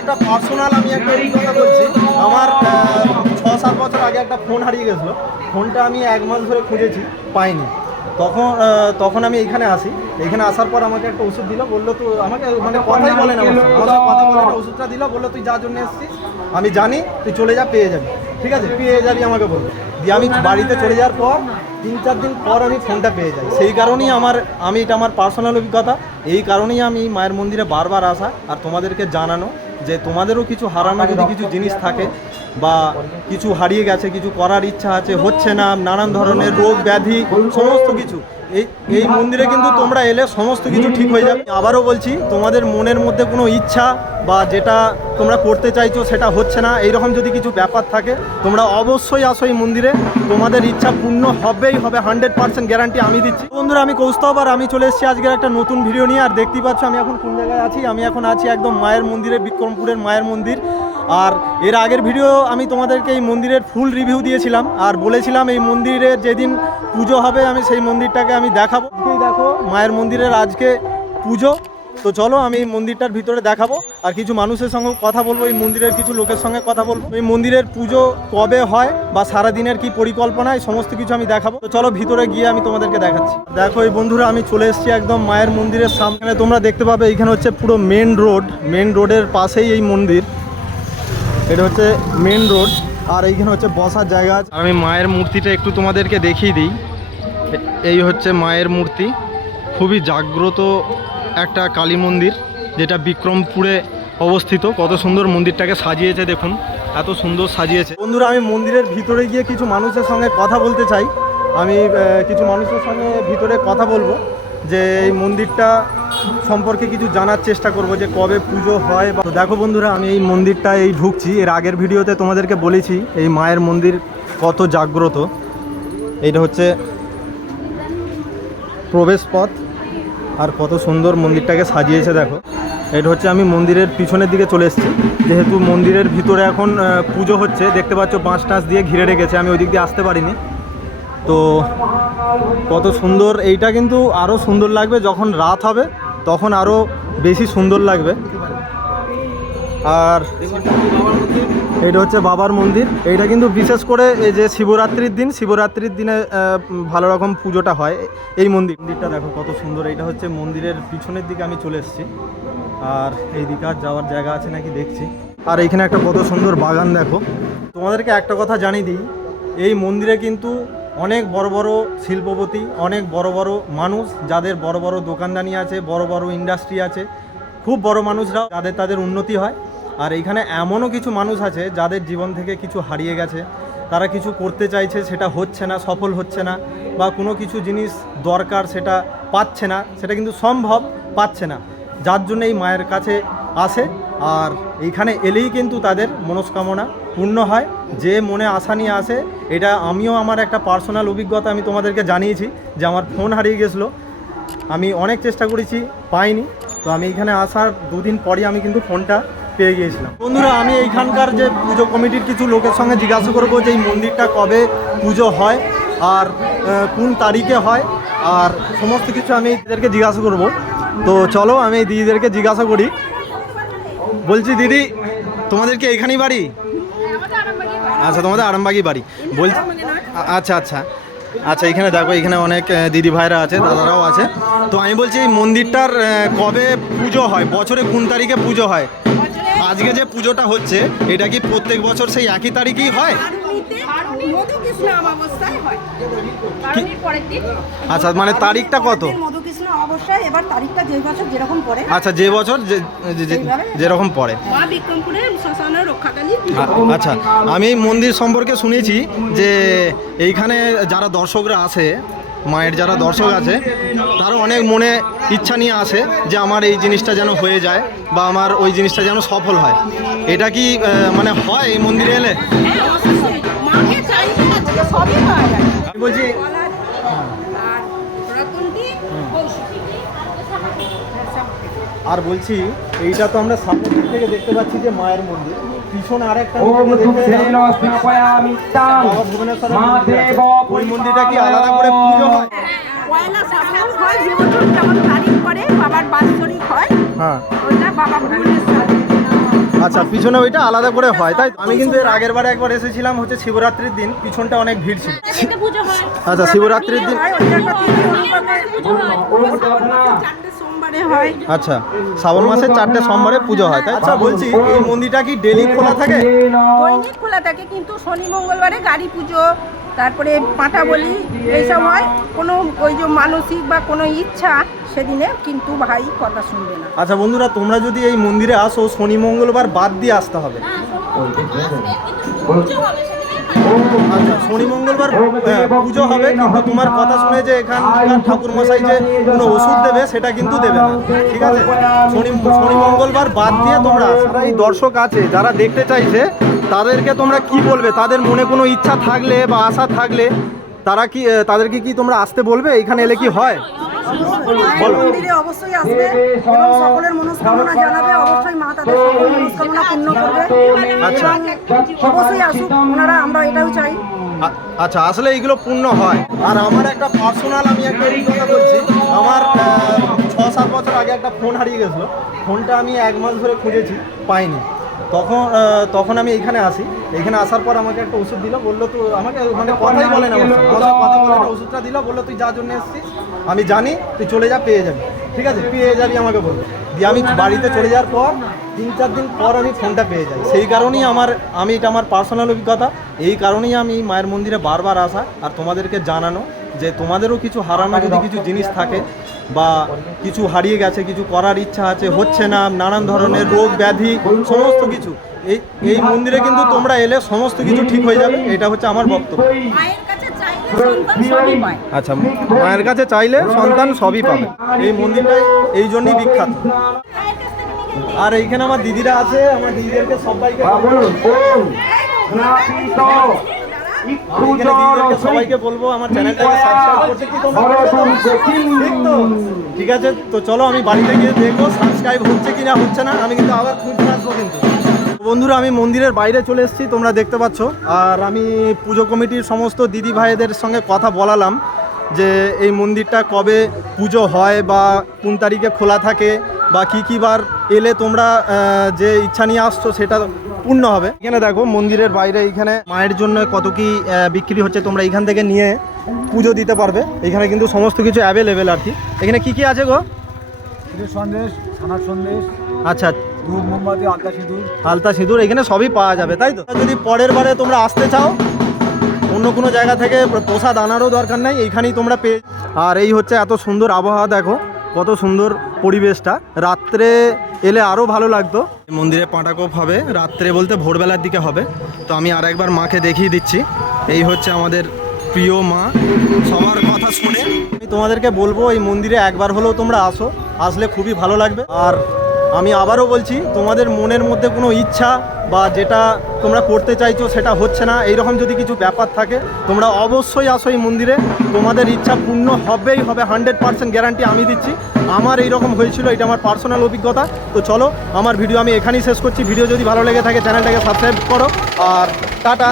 একটা পার্সোনাল আমি একটা অভিজ্ঞতা বলছি। আমার 6-7 বছর আগে একটা ফোন হারিয়ে গেছিলো। ফোনটা আমি 1 মাস ধরে খুঁজেছি, পাইনি। তখন আমি এখানে আসি। এখানে আসার পর আমাকে একটা ওষুধ দিল, বললো তো আমাকে মানে কথাই বলে না, আমার সাথে কথা বলে না, ওষুধটা দিল, বললো তুই যার জন্য এসেছিস আমি জানি, তুই চলে যা, পেয়ে যাবি, ঠিক আছে পেয়ে যাবি আমাকে বললো। দিয়ে আমি বাড়িতে চলে যাওয়ার পর 3-4 দিন পর আমি ফোনটা পেয়ে যাই। সেই কারণেই এটা আমার পার্সোনাল অভিজ্ঞতা। এই কারণেই আমি মায়ের মন্দিরে বারবার আসা আর তোমাদেরকে জানানো যে তোমাদেরও কিছু হারানো যদি কিছু জিনিস থাকে বা কিছু হারিয়ে গেছে, কিছু করার ইচ্ছা আছে, হচ্ছে না, নানান ধরনের রোগ ব্যাধি সমস্ত কিছু এই মন্দিরে কিন্তু তোমরা এলে সমস্ত কিছু ঠিক হয়ে যাবে। আবারও বলছি, তোমাদের মনের মধ্যে কোনো ইচ্ছা বা যেটা তোমরা করতে চাইছো সেটা হচ্ছে না, এইরকম যদি কিছু ব্যাপার থাকে তোমরা অবশ্যই আসো এই মন্দিরে, তোমাদের ইচ্ছা পূর্ণ হবেই হবে, 100% গ্যারান্টি আমি দিচ্ছি। বন্ধুরা, আমি কৌস্তব আর আমি চলে এসেছি আজকের একটা নতুন ভিডিও নিয়ে। আর দেখতেই পাচ্ছ আমি এখন কোন জায়গায় আছি। আমি এখন আছি একদম মায়ের মন্দিরে, বিক্রমপুরের মায়ের মন্দির। আর এর আগের ভিডিও আমি তোমাদেরকে এই মন্দিরের ফুল রিভিউ দিয়েছিলাম আর বলেছিলাম এই মন্দিরে যেদিন পুজো হবে আমি সেই মন্দিরটাকে আমি দেখাবো। দেখো মায়ের মন্দিরের আজকে পুজো, তো চলো আমি এই মন্দিরটার ভিতরে দেখাবো আর কিছু মানুষের সঙ্গে কথা বলবো, এই মন্দিরের কিছু লোকের সঙ্গে কথা বলবো। এই মন্দিরের পুজো কবে হয় বা সারাদিনের কি পরিকল্পনা, এই সমস্ত কিছু আমি দেখাবো। তো চলো ভিতরে গিয়ে আমি তোমাদেরকে দেখাচ্ছি। দেখো এই বন্ধুরা, আমি চলে এসেছি একদম মায়ের মন্দিরের সামনে। তোমরা দেখতে পাবে এইখানে হচ্ছে পুরো মেন রোডের পাশেই এই মন্দির। এটা হচ্ছে মেন রোড আর এইখানে হচ্ছে বসার জায়গা। আমি মায়ের মূর্তিটা একটু তোমাদেরকে দেখিয়ে দিই। এই হচ্ছে মায়ের মূর্তি, খুবই জাগ্রত একটা কালী মন্দির যেটা বিক্রমপুরে অবস্থিত। কত সুন্দর মন্দিরটাকে সাজিয়েছে, দেখুন এত সুন্দর সাজিয়েছে। বন্ধুরা, আমি মন্দিরের ভিতরে গিয়ে কিছু মানুষের সঙ্গে কথা বলতে চাই। আমি কিছু মানুষের সঙ্গে ভিতরে কথা বলবো যে এই মন্দিরটা সম্পর্কে কিছু জানার চেষ্টা করব যে কবে পুজো হয়। তো দেখো বন্ধুরা, আমি এই মন্দিরটা ঢুকছি। এর আগের ভিডিওতে তোমাদেরকে বলেছি এই মায়ের মন্দির কত জাগ্রত। এইটা হচ্ছে প্রবেশ পথ আর কত সুন্দর মন্দিরটাকে সাজিয়েছে দেখো। এটা হচ্ছে আমি মন্দিরের পিছনের দিকে চলে এসেছি, যেহেতু মন্দিরের ভিতরে এখন পুজো হচ্ছে। দেখতে পাচ্ছ বাঁশ টাঁশ দিয়ে ঘিরে রেখেছে, আমি ওই দিক দিয়ে আসতে পারিনি। তো কত সুন্দর, এইটা কিন্তু আরও সুন্দর লাগবে যখন রাত হবে, তখন আরও বেশি সুন্দর লাগবে। আর এটা হচ্ছে বাবার মন্দির। এইটা কিন্তু বিশেষ করে এই যে শিবরাত্রির দিনে ভালো রকম পুজোটা হয় এই মন্দিরটা। দেখো কত সুন্দর। এইটা হচ্ছে মন্দিরের পিছনের দিকে আমি চলে এসেছি আর এই দিকে আর যাওয়ার জায়গা আছে নাকি দেখছি। আর এইখানে একটা কত সুন্দর বাগান দেখো। তোমাদেরকে একটা কথা জানিয়ে দিই, এই মন্দিরে কিন্তু অনেক বড় বড় শিল্পপতি, অনেক বড় বড় মানুষ যাদের বড় বড় দোকানদানি আছে, বড় বড় ইন্ডাস্ট্রি আছে, খুব বড় মানুষরা তাদের উন্নতি হয়। আর এইখানে এমনও কিছু মানুষ আছে যাদের জীবন থেকে কিছু হারিয়ে গেছে, তারা কিছু করতে চাইছে, সেটা হচ্ছে না, সফল হচ্ছে না, বা কোনো কিছু জিনিস দরকার সেটা পাচ্ছে না, সেটা কিন্তু সম্ভব পাচ্ছে না, যার জন্য এই মায়ের কাছে আসে। আর এইখানে এলেই কিন্তু তাদের মনস্কামনা পূর্ণ হয়, যে মনে আশা নিয়ে আসে। এটা আমিও আমার একটা পার্সোনাল অভিজ্ঞতা আমি তোমাদেরকে জানিয়েছি যে আমার ফোন হারিয়ে গেছিলো, আমি অনেক চেষ্টা করেছি, পাইনি। তো আমি এইখানে আসার 2 দিন পরই আমি কিন্তু ফোনটা পেয়ে গিয়েছিলাম। বন্ধুরা, আমি এইখানকার যে পুজো কমিটির কিছু লোকের সঙ্গে জিজ্ঞাসা করবো যে এই মন্দিরটা কবে পুজো হয় আর কোন তারিখে হয়, আর সমস্ত কিছু আমি এদেরকে জিজ্ঞাসা করব। তো চলো আমি এই দিদিদেরকে জিজ্ঞাসা করি। বলছি দিদি, তোমাদেরকে এখানেই বাড়ি? আচ্ছা, তোমাদের আরামবাগই বাড়ি বলছি। আচ্ছা আচ্ছা আচ্ছা, এখানে দেখো এখানে অনেক দিদি ভাইরা আছে, দাদারাও আছে। তো আমি বলছি এই মন্দিরটার কবে পুজো হয়, বছরে কোন তারিখে পুজো হয়? আজকে যে পুজোটা হচ্ছে এটা কি প্রত্যেক বছর সেই একই তারিখেই হয়? আচ্ছা, মানে তারিখটা কত? আচ্ছা, যে বছর যেরকম পড়ে। আচ্ছা, আমি এই মন্দির সম্পর্কে শুনেছি যে এইখানে যারা দর্শকরা আসে, মায়ের যারা দর্শক আছে, তারা অনেক মনে ইচ্ছা নিয়ে আসে যে আমার এই জিনিসটা যেন হয়ে যায় বা আমার ওই জিনিসটা যেন সফল হয়। এটা কি মানে হয় এই মন্দিরে এলে? আমি বলছি আর বলছি এইটা তো আমরা সামনের দিক থেকে দেখতে পাচ্ছি যে মায়ের মন্দির, পিছনে আরেকটা ওই মন্দিরটা কি আলাদা করে পুজো হয়? পয়লা শ্রাবণ হয়, যে বছর যেমন তারিখ করে বাবার বাৎসরিক হয়। হ্যাঁ, ওটা বাবা ভুবনেশ্বর আচ্ছা, পিছনে ওইটা আলাদা করে হয়, তাই তো? আমি কিন্তু এর আগের বারে একবার এসেছিলাম হচ্ছে শিবরাত্রির দিন, পিছনটা অনেক ভিড় ছিল। আচ্ছা, শিবরাত্রির দিন। হয়, ওই একটা তিথি অনুপাতে চারটে সোমবারে হয়। আচ্ছা, শ্রাবণ মাসের 4টে সোমবারে পুজো হয়, তাই? আচ্ছা, বলছি এই মন্দিরটা কি ডেলি খোলা থাকে? দৈনিক খোলা থাকে, কিন্তু শনি মঙ্গলবারে গাড়ি পুজো, তারপরে পাঁটা বলি এইসব হয়। কোনো ওই যে মানসিক বা কোনো ইচ্ছা সেদিনে কিন্তু ভাই কথা শুনবে না। আচ্ছা বন্ধুরা, তোমরা যদি এই মন্দিরে আসো শনি মঙ্গলবার বাদ দিয়ে আসতে হবে। আচ্ছা, শনি মঙ্গলবার পুজো হবে, কিন্তু তোমার কথা শুনে যে এখানকার ঠাকুর মশাই যে কোনো ওষুধ দেবে সেটা কিন্তু দেবে না, ঠিক আছে? শনি মঙ্গলবার বাদ দিয়ে তোমরা আসো। যারা এই দর্শক আছে যারা দেখতে চাইছে, তাদেরকে তোমরা কি বলবে? তাদের মনে কোনো ইচ্ছা থাকলে বা আশা থাকলে তাদেরকে কি তোমরা আসতে বলবে? এখানে এলে কি হয়? মায়ের মন্দিরে অবশ্যই আসবে এবং সকলের মনস্কামনা জানাবে, অবশ্যই মা তাদের সকল মনস্কামনা পূর্ণ করবে। আচ্ছা। এবং অবশ্যই আসুক ওনারা, আমরা এটাও চাই। আচ্ছা, আসলে এইগুলো পূর্ণ হয়। আর আমার একটা পার্সোনাল, আমি একটা অভিজ্ঞতা বলছি। আমার 6-7 বছর আগে একটা ফোন হারিয়ে গেছিলো। ফোনটা আমি 1 মাস ধরে খুঁজেছি, পাইনি। তখন আমি এইখানে আসি। এইখানে আসার পর আমাকে একটা ওষুধ দিল, বললো তো আমাকে মানে কথাই বলেন, আমার সাথে কথা বলে একটা ওষুধটা দিল, বললো তুই যার জন্য এসেছিস আমি জানি, তুই চলে যা, পেয়ে যাবি, ঠিক আছে? পেয়ে যাবি আমাকে বললো। দিয়ে আমি বাড়িতে চলে যাওয়ার পর 3-4 দিন পর আমি ফোনটা পেয়ে যাই। সেই কারণেই এটা আমার পার্সোনাল অভিজ্ঞতা। এই কারণেই আমি মায়ের মন্দিরে বারবার আসা আর তোমাদেরকে জানানো যে তোমাদেরও কিছু হারানো যদি কিছু জিনিস থাকে বা কিছু হারিয়ে গেছে, কিছু করার ইচ্ছা আছে, হচ্ছে না, নানান ধরনের রোগ ব্যাধি সমস্ত কিছু, এই মন্দিরে কিন্তু তোমরা এলে সমস্ত কিছু ঠিক হয়ে যাবে। এটা হচ্ছে আমার বক্তব্য। মায়ের কাছে চাইলে সন্তান সবই পায়। আচ্ছা, মায়ের কাছে চাইলে সন্তান সবই পাবে। এই মন্দিরটাই এই জন্যই বিখ্যাত। আর এইখানে আমার দিদিরা আছে, আমার দিদিদেরকে সবাইকে সবাইকে বলবো আমার চ্যানেলটাকে সাবস্ক্রাইব করতে। কি তোমরা ঠিক তো? ঠিক আছে, তো চলো আমি বাড়িতে গিয়ে দেখবো সাবস্ক্রাইব হচ্ছে কি না হচ্ছে না। আমি কিন্তু আবার খুঁজতে আসবো। কিন্তু বন্ধুরা, আমি মন্দিরের বাইরে চলে এসেছি, তোমরা দেখতে পাচ্ছ। আর আমি পুজো কমিটির সমস্ত দিদি ভাইদের সঙ্গে কথা বলালাম যে এই মন্দিরটা কবে পুজো হয় বা কোন তারিখে খোলা থাকে বা কী বার এলে তোমরা যে ইচ্ছা নিয়ে আসছো সেটা পূর্ণ হবে। এখানে দেখো মন্দিরের বাইরে এইখানে মায়ের জন্য কত কি বিক্রি হচ্ছে, তোমরা এখান থেকে নিয়ে পুজো দিতে পারবে। এখানে কিন্তু সমস্ত কিছু অ্যাভেলেবেল আর কি। এখানে কি আছে গো? সন্দেশ, ছানার সন্দেশ, আচ্ছা, দুধ, মোমবাতি, আলতা সিঁদুর। আলতা সিঁদুর এখানে সবই পাওয়া যাবে, তাই তো? যদি পরের বারে তোমরা আসতে চাও, অন্য কোনো জায়গা থেকে প্রসাদ আনারও দরকার নেই, এইখানেই তোমরা পেয়ে। আর এই হচ্ছে এত সুন্দর আবহাওয়া, দেখো কত সুন্দর পরিবেশটা। রাত্রে এলে আরও ভালো লাগতো। মন্দিরে পাঁটাকোপ হবে রাত্রে বলতে ভোরবেলার দিকে হবে। তো আমি আর একবার মাকে দেখিয়ে দিচ্ছি। এই হচ্ছে আমাদের প্রিয় মা, সবার কথা শুনে। আমি তোমাদেরকে বলবো এই মন্দিরে একবার হলেও তোমরা আসলে খুবই ভালো লাগবে। আর আমি আবারও বলছি, তোমাদের মনের মধ্যে কোনো ইচ্ছা বা যেটা তোমরা করতে চাইছো সেটা হচ্ছে না, এইরকম যদি কিছু ব্যাপার থাকে তোমরা অবশ্যই আসো এই মন্দিরে। তোমাদের ইচ্ছা পূর্ণ হবেই হবে, 100% গ্যারান্টি আমি দিচ্ছি। আমার এইরকম হয়েছিল, এটা আমার পার্সোনাল অভিজ্ঞতা। তো চলো, আমার ভিডিও আমি এখানেই শেষ করছি। ভিডিও যদি ভালো লেগে থাকে চ্যানেলটাকে সাবস্ক্রাইব করো। আর টাটা।